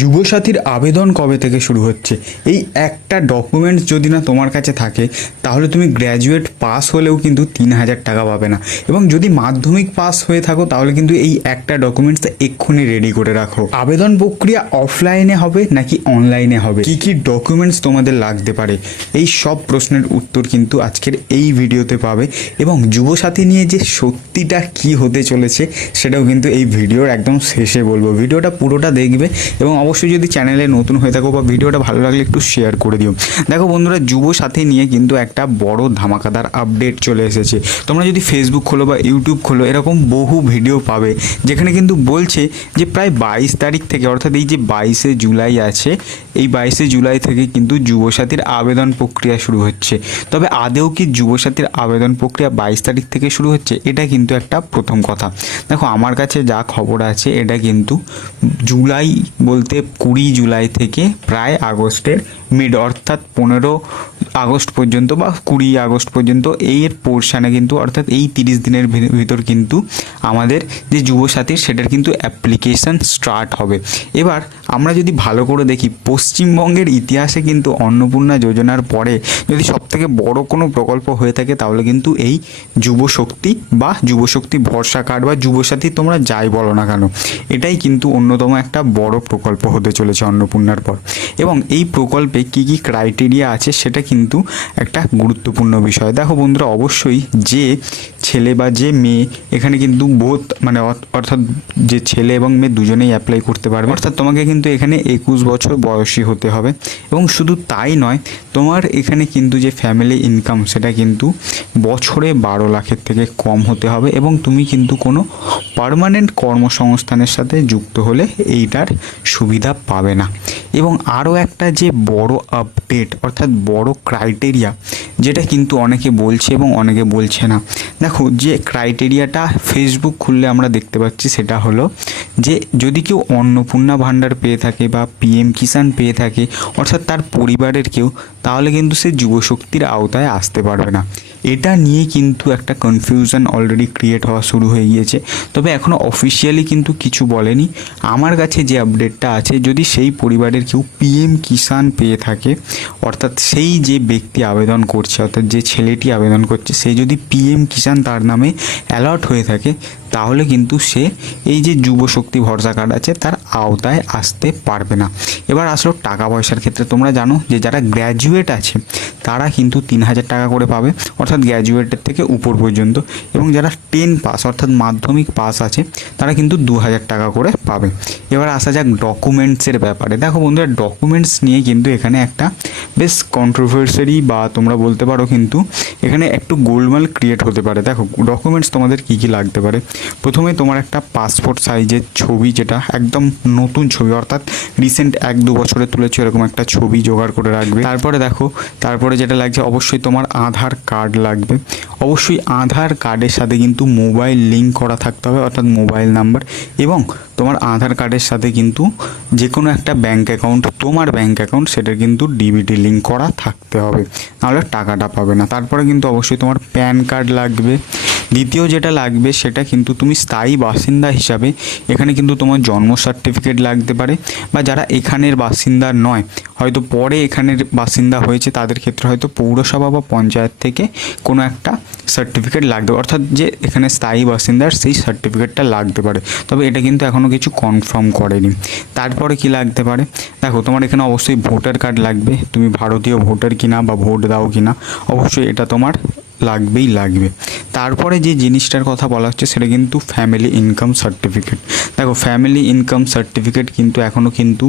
যুবসাথীর আবেদন কবে থেকে শুরু হচ্ছে? এই একটা ডকুমেন্টস যদি না তোমার কাছে থাকে তাহলে তুমি গ্র্যাজুয়েট পাস হলেও কিন্তু 3,000 টাকা পাবে না। এবং যদি মাধ্যমিক পাস হয়ে থাকো তাহলে কিন্তু এই একটা ডকুমেন্টস এক্ষুনি রেডি করে রাখো। আবেদন প্রক্রিয়া অফলাইনে হবে নাকি অনলাইনে হবে, কি কি ডকুমেন্টস তোমাদের লাগতে পারে, এই সব প্রশ্নের উত্তর কিন্তু আজকের এই ভিডিওতে পাবে। এবং যুবসাথী নিয়ে যে সত্যিটা কি হতে চলেছে সেটাও কিন্তু এই ভিডিওর একদম শেষে বলবো। ভিডিওটা পুরোটা দেখবে এবং অবশ্যই যদি চ্যানেলে নতুন হয়ে থাকো বা ভিডিওটা ভালো লাগলে একটু শেয়ার করে দিও। দেখো বন্ধুরা, যুবসাথী নিয়ে কিন্তু একটা বড় ধামাকাদার আপডেট চলে এসেছে। তোমরা যদি ফেসবুক খোলো বা ইউটিউব খোলো এরকম বহু ভিডিও পাবে যেখানে কিন্তু বলছে যে প্রায় 22 তারিখ থেকে, অর্থাৎ এই যে 22শে জুলাই আছে, এই 22শে জুলাই থেকে কিন্তু যুবসাথীর আবেদন প্রক্রিয়া শুরু হচ্ছে। তবে আদেও কি যুবসাথীর আবেদন প্রক্রিয়া 22 তারিখ থেকে শুরু হচ্ছে, এটা কিন্তু একটা প্রথম কথা। দেখো আমার কাছে যা খবর আছে এটা কিন্তু জুলাই বলতে 20 জুলাই থেকে প্রায় আগস্টের মিড, অর্থাৎ 15 আগস্ট পর্যন্ত বা 20 আগস্ট পর্যন্ত এর পোর্শানে কিন্তু, অর্থাৎ এই 30 দিনের ভিতর কিন্তু আমাদের যে যুবসাথীর সেটার কিন্তু অ্যাপ্লিকেশন স্টার্ট হবে। এবার আমরা যদি ভালো করে দেখি, পশ্চিমবঙ্গের ইতিহাসে কিন্তু অন্নপূর্ণা যোজনার পরে যদি সবথেকে বড় কোনো প্রকল্প হয়ে থাকে তাহলে কিন্তু এই যুবশক্তি বা যুবশক্তি ভরসা কার্ড বা যুবসাথী তোমরা যাই বলো না কেন, এটাই কিন্তু অন্যতম একটা বড় প্রকল্প হতে চলেছে অন্নপূর্ণার পর। এবং এই প্রকল্পে কি কি ক্রাইটেরিয়া আছে সেটা কিন্তু একটা গুরুত্বপূর্ণ বিষয়। দেখো বন্ধুরা, অবশ্যই যে ছেলে বা যে মেয়ে এখানে কিন্তু বোথ মানে অর্থাৎ যে ছেলে এবং মেয়ে দুজনেই অ্যাপ্লাই করতে পারবে। অর্থাৎ তোমাকে কিন্তু এখানে 21 বছর বয়সী হতে হবে। এবং শুধু তাই নয়, তোমার এখানে কিন্তু যে ফ্যামিলি ইনকাম সেটা কিন্তু বছরে 12 লাখের থেকে কম হতে হবে। এবং তুমি কিন্তু কোনো পার্মানেন্ট কর্মসংস্থানের সাথে যুক্ত হলে এইটার সুবিধা পাবে না। এবং আরও একটা যে বড় আপডেট অর্থাৎ বড় ক্রাইটেরিয়া, যেটা কিন্তু অনেকে বলছে এবং অনেকে বলছে না। দেখো, যে ক্রাইটেরিয়াটা ফেসবুক খুললে আমরা দেখতে পাচ্ছি সেটা হলো যে যদি কেউ অন্নপূর্ণা ভাণ্ডার পেয়ে থাকে বা পিএম কিষাণ পেয়ে থাকে, অর্থাৎ তার পরিবারের কেউ, তাহলে কিন্তু সে যুবশক্তির আওতায় আসতে পারবে না। এটা নিয়ে কিন্তু একটা কনফিউশন অলরেডি ক্রিয়েট হওয়া শুরু হয়ে গিয়েছে। তবে এখনও অফিসিয়ালি কিন্তু কিছু বলেনি। আমার কাছে যে আপডেটটা আছে, যদি সেই পরিবারের কেউ পিএম কিষাণ পেয়ে থাকে, অর্থাৎ সেই যে ব্যক্তি আবেদন করছে, অর্থাৎ যে ছেলেটি আবেদন করছে, সে যদি পিএম কিষাণ তার নামে অ্যালট হয়ে থাকে তাহলে কিন্তু সে এই যে যুবশক্তি ভরসা কার্ড আছে তার আওতায় আসতে পারবে না। এবার আসলো টাকা পয়সার ক্ষেত্রে। তোমরা জানো যে যারা গ্র্যাজুয়েট আছে তারা কিন্তু 3,000 টাকা করে পাবে, অর্থাৎ গ্র্যাজুয়েটের থেকে উপর পর্যন্ত। এবং যারা 10 পাস অর্থাৎ মাধ্যমিক পাস আছে তারা কিন্তু 2,000 টাকা করে পাবে। এবার আসা যাক ডকুমেন্টসের ব্যাপারে। দেখো বন্ধুরা, ডকুমেন্টস নিয়ে কিন্তু এখানে একটা বেশ কন্ট্রোভার্সারি বা তোমরা বলতে পারো কিন্তু এখানে একটু গোলমাল ক্রিয়েট হতে পারে। দেখো, ডকুমেন্টস তোমাদের কী কী লাগতে পারে। প্রথমে তোমার একটা পাসপোর্ট সাইজের ছবি, যেটা একদম নতুন ছবি, অর্থাৎ রিসেন্ট 1-2 বছরে তুলেছো এরকম একটা ছবি জোগাড় করে রাখবে। তারপরে যেটা লাগছে, অবশ্যই তোমার আধার কার্ড লাগবে। অবশ্যই আধার কার্ডের সাথে কিন্তু মোবাইল লিঙ্ক করা থাকতে হবে, অর্থাৎ মোবাইল নাম্বার। এবং তোমার আধার কার্ডের সাথে কিন্তু যে কোনো একটা ব্যাঙ্ক অ্যাকাউন্ট, তোমার ব্যাঙ্ক অ্যাকাউন্ট, সেটা কিন্তু ডিবিটি লিঙ্ক করা থাকতে হবে, নাহলে টাকাটা পাবে না। তারপরে কিন্তু অবশ্যই তোমার প্যান কার্ড লাগবে। দ্বিতীয় যেটা লাগবে সেটা কিন্তু তুমি স্থায়ী বাসিন্দা হিসাবে এখানে কিন্তু তোমার জন্ম সার্টিফিকেট লাগতে পারে, বা যারা এখানের বাসিন্দা নয়, হয়তো পরে এখানের বাসিন্দা হয়েছে, তাদের ক্ষেত্রে হয়তো পৌরসভা বা পঞ্চায়েত থেকে কোনো একটা সার্টিফিকেট লাগবে, অর্থাৎ যে এখানে স্থায়ী বাসিন্দার সেই সার্টিফিকেটটা লাগতে পারে। তবে এটা কিন্তু এখনও কিছু কনফার্ম করেনি। তারপরে কি লাগতে পারে, দেখো তোমার এখানে অবশ্যই ভোটার কার্ড লাগবে। তুমি ভারতীয় ভোটার কিনা বা ভোট দাও কিনা, অবশ্যই এটা তোমার লাগবেই লাগবে। তারপরে যে জিনিসটার কথা বলা হচ্ছে সেটা কিন্তু ফ্যামিলি ইনকাম সার্টিফিকেট। দেখো, ফ্যামিলি ইনকাম সার্টিফিকেট কিন্তু এখনও কিন্তু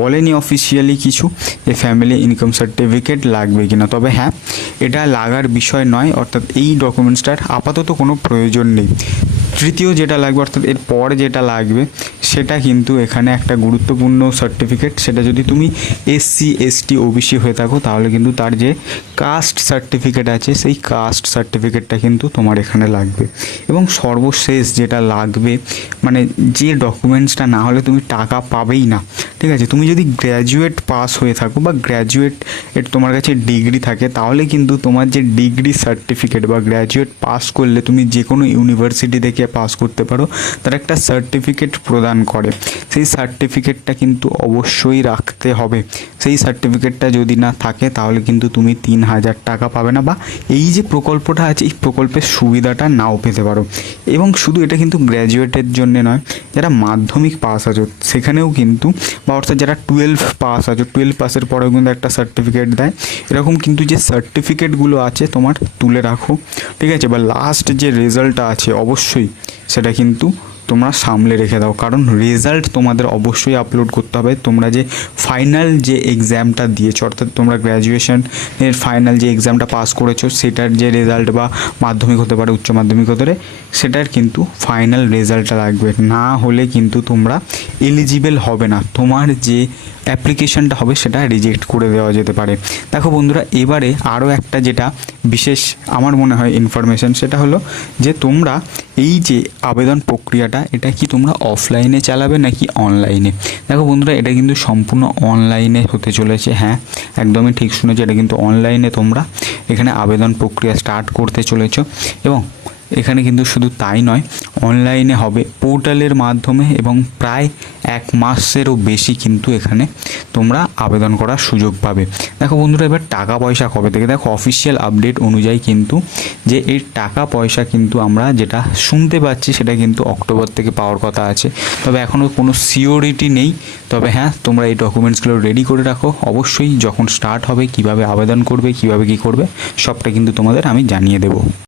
বলেনি অফিসিয়ালি কিছু যে ফ্যামিলি ইনকাম সার্টিফিকেট লাগবে কিনা। তবে হ্যাঁ, এটা লাগার বিষয় নয়, অর্থাৎ এই ডকুমেন্টসটার আপাতত কোনো প্রয়োজন নেই। তৃতীয় যেটা লাগবে, অর্থাৎ এর পরে যেটা লাগবে সেটা কিন্তু এখানে একটা গুরুত্বপূর্ণ সার্টিফিকেট। সেটা যদি তুমি এসসি এসটি ওবিসি হয়ে থাকো তাহলে কিন্তু তার যে কাস্ট সার্টিফিকেট আছে সেই কাস্ট সার্টিফিকেটটা কিন্তু তোমার এখানে লাগবে। এবং সর্বশেষ যেটা লাগবে, মানে যে ডকুমেন্টসটা না হলে তুমি টাকা পাবেই না, ঠিক আছে। তুমি যদি গ্র্যাজুয়েট পাস হয়ে থাকো বা গ্র্যাজুয়েট তোমার কাছে ডিগ্রি থাকে তাহলে কিন্তু তোমার যে ডিগ্রি সার্টিফিকেট বা গ্র্যাজুয়েট পাস করলে তুমি যে কোনো ইউনিভার্সিটি থেকে যে পাস করতে পারো তার একটা সার্টিফিকেট প্রদান করে। সেই সার্টিফিকেটটা কিন্তু অবশ্যই রাখতে হবে। সেই সার্টিফিকেটটা যদি না থাকে তাহলে কিন্তু তুমি 3,000 টাকা পাবে না, বা এই যে প্রকল্পটা আছে এই প্রকল্পের সুবিধাটা নাও পেতে পারো। এবং শুধু এটা কিন্তু গ্র্যাজুয়েটের জন্য নয়, যারা মাধ্যমিক পাস আছো সেখানেও কিন্তু, বা অর্থাৎ যারা 12 পাস আছো, 12 পাসের পরেও কিন্তু একটা সার্টিফিকেট দেয়। এরকম কিন্তু যে সার্টিফিকেটগুলো আছে তোমার তুলে রাখো, ঠিক আছে? বা লাস্ট যে রেজাল্টটা আছে অবশ্যই সেটা কিন্তু তোমরা সামলে রেখে দাও, কারণ রেজাল্ট তোমাদের অবশ্যই আপলোড করতে হবে। তোমরা যে ফাইনাল যে এক্সামটা দিয়েছো, অর্থাৎ তোমরা গ্র্যাজুয়েশনের ফাইনাল যে এক্সামটা পাস করেছো সেটার যে রেজাল্ট, বা মাধ্যমিক হতে পারে উচ্চ মাধ্যমিক হতে পারে, সেটার কিন্তু ফাইনাল রেজাল্টটা লাগবে। না হলে কিন্তু তোমরা এলিজিবল হবে না, তোমার যে অ্যাপ্লিকেশনটা হবে সেটা রিজেক্ট করে দেওয়া যেতে পারে। দেখো বন্ধুরা, এবারে আরও একটা যেটা বিশেষ আমার মনে হয় ইনফরমেশন, সেটা হলো যে তোমরা এই যে আবেদন প্রক্রিয়াটা এটা কি তোমরা অফলাইনে চালাবে নাকি অনলাইনে? দেখো বন্ধুরা, এটা কিন্তু সম্পূর্ণ অনলাইনে হতে চলেছে। হ্যাঁ, একদমই ঠিক শুনেছো, এটা কিন্তু অনলাইনে তোমরা এখানে আবেদন প্রক্রিয়া স্টার্ট করতে চলেছো। এবং এখানে কিন্তু শুধু তাই নয়, অনলাইনে হবে পোর্টালের মাধ্যমে, এবং প্রায় 1 মাসেরও বেশি কিন্তু এখানে তোমরা আবেদন করার সুযোগ পাবে। দেখো বন্ধুরা, এবার টাকা পয়সা কবে থেকে? দেখো অফিসিয়াল আপডেট অনুযায়ী কিন্তু যে এই টাকা পয়সা কিন্তু আমরা যেটা শুনতে পাচ্ছি সেটা কিন্তু অক্টোবর থেকে পাওয়ার কথা আছে, তবে এখনও কোনো সিওরিটি নেই। তবে হ্যাঁ, তোমরা এই ডকুমেন্টসগুলো রেডি করে রাখো, অবশ্যই যখন স্টার্ট হবে কিভাবে আবেদন করবে, কিভাবে কী করবে সবটা কিন্তু তোমাদের আমি জানিয়ে দেবো।